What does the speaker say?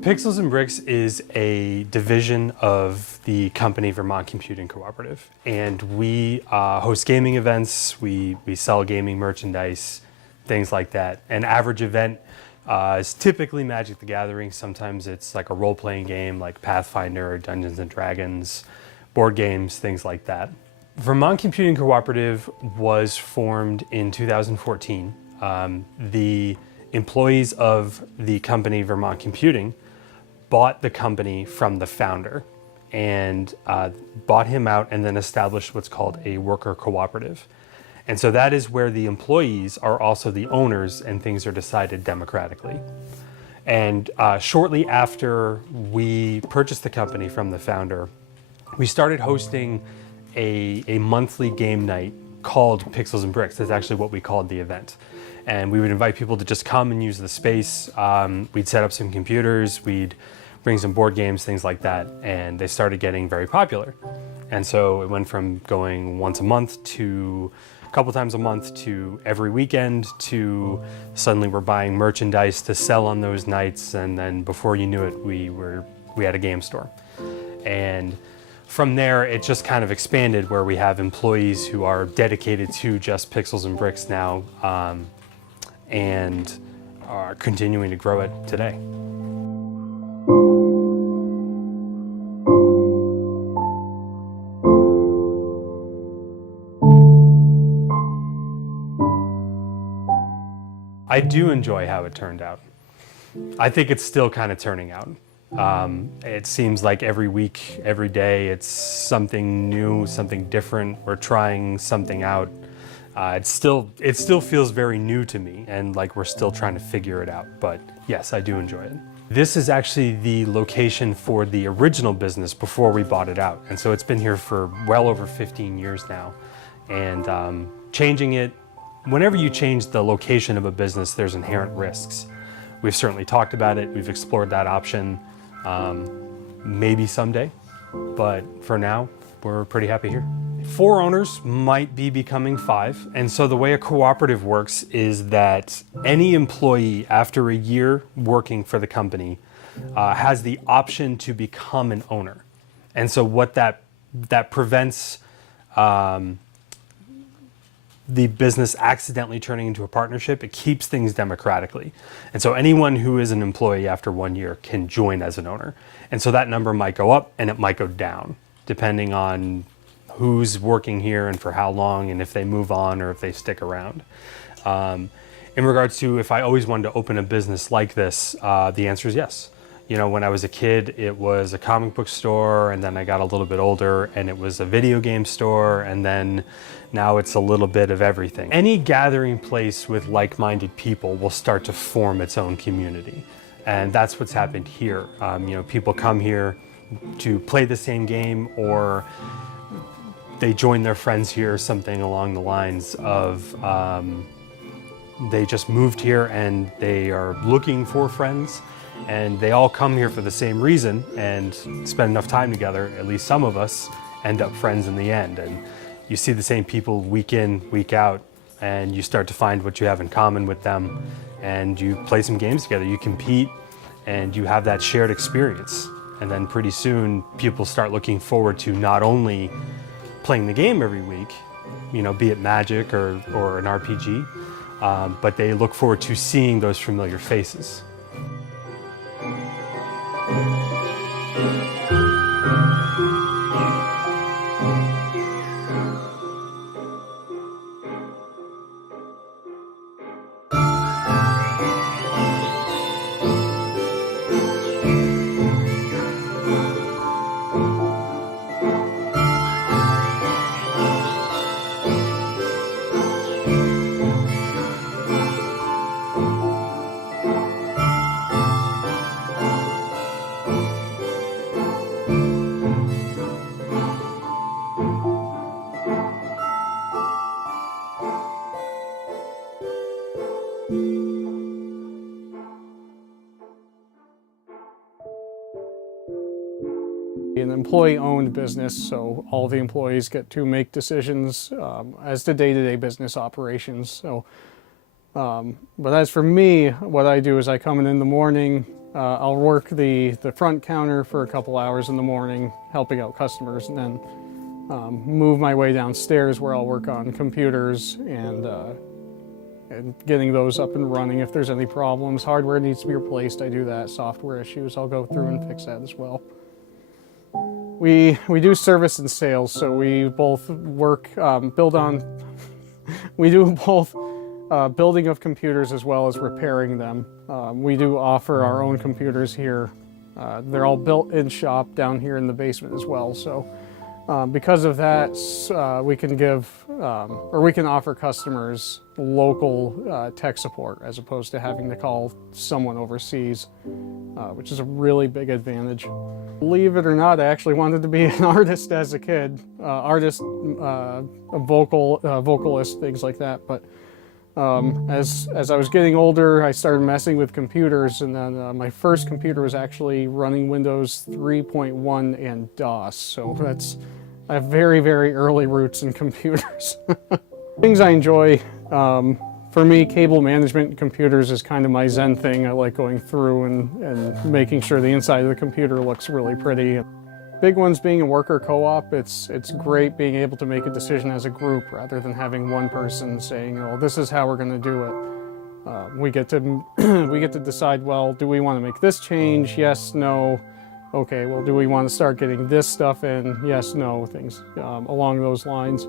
Pixels and Bricks is a division of the company Vermont Computing Cooperative, and we host gaming events, we sell gaming merchandise, things like that. An average event is typically Magic the Gathering. Sometimes it's like a role-playing game like Pathfinder or Dungeons and Dragons, board games, things like that. Vermont Computing Cooperative was formed in 2014. The employees of the company Vermont Computing bought the company from the founder and bought him out and then established what's called a worker cooperative. And so that is where the employees are also the owners and things are decided democratically. And shortly after we purchased the company from the founder, we started hosting a monthly game night called Pixels and Bricks. That's actually what we called the event. And we would invite people to just come and use the space. We'd set up some computers, we'd bring some board games, things like that, and they started getting very popular. And so it went from going once a month to a couple times a month to every weekend to suddenly we're buying merchandise to sell on those nights, and then before you knew it, we had a game store. And from there, it just kind of expanded where we have employees who are dedicated to just Pixels and Bricks now, and are continuing to grow it today. I do enjoy how it turned out. I think it's still kind of turning out. It seems like every week, every day, it's something new, something different. We're trying something out. It still feels very new to me, and like we're still trying to figure it out. But yes, I do enjoy it. This is actually the location for the original business before we bought it out. And so it's been here for well over 15 years now. And changing it, whenever you change the location of a business, there's inherent risks. We've certainly talked about it. We've explored that option, maybe someday, but for now, we're pretty happy here. 4 owners might be becoming 5. And so the way a cooperative works is that any employee after a year working for the company has the option to become an owner. And so what that prevents the business accidentally turning into a partnership. It keeps things democratically. And so anyone who is an employee after 1 year can join as an owner. And so that number might go up and it might go down, depending on who's working here and for how long, and if they move on or if they stick around. In regards to if I always wanted to open a business like this, the answer is yes. You know, when I was a kid, it was a comic book store, and then I got a little bit older and it was a video game store, and then now it's a little bit of everything. Any gathering place with like-minded people will start to form its own community. And that's what's happened here. You know, people come here to play the same game, or they join their friends here, something along the lines of they just moved here and they are looking for friends, and they all come here for the same reason and spend enough time together. At least some of us end up friends in the end. And you see the same people week in, week out, and you start to find what you have in common with them, and you play some games together, you compete, and you have that shared experience. And then pretty soon people start looking forward to not only playing the game every week, you know, be it Magic or an RPG, but they look forward to seeing those familiar faces. An employee-owned business, so all the employees get to make decisions as to day-to-day business operations. So, but as for me, what I do is I come in the morning, I'll work the front counter for a couple hours in the morning, helping out customers, and then move my way downstairs where I'll work on computers and getting those up and running. If there's any problems, hardware needs to be replaced, I do that. Software issues, I'll go through and fix that as well. We do service and sales, so we both work, we do both building of computers as well as repairing them. We do offer our own computers here. They're all built in shop down here in the basement as well. So because of that, we can give, or we can offer customers local tech support as opposed to having to call someone overseas, which is a really big advantage. Believe it or not, I actually wanted to be an artist as a kid, a vocalist, things like that. But as I was getting older, I started messing with computers, and then my first computer was actually running Windows 3.1 and DOS. So I have very, very early roots in computers. Things I enjoy, for me, cable management computers is kind of my zen thing. I like going through and making sure the inside of the computer looks really pretty. Big ones being a worker co-op, it's great being able to make a decision as a group rather than having one person saying, oh, this is how we're going to do it. We get to decide, well, do we want to make this change? Yes, no. Okay, well, do we want to start getting this stuff in? Yes, no, things along those lines.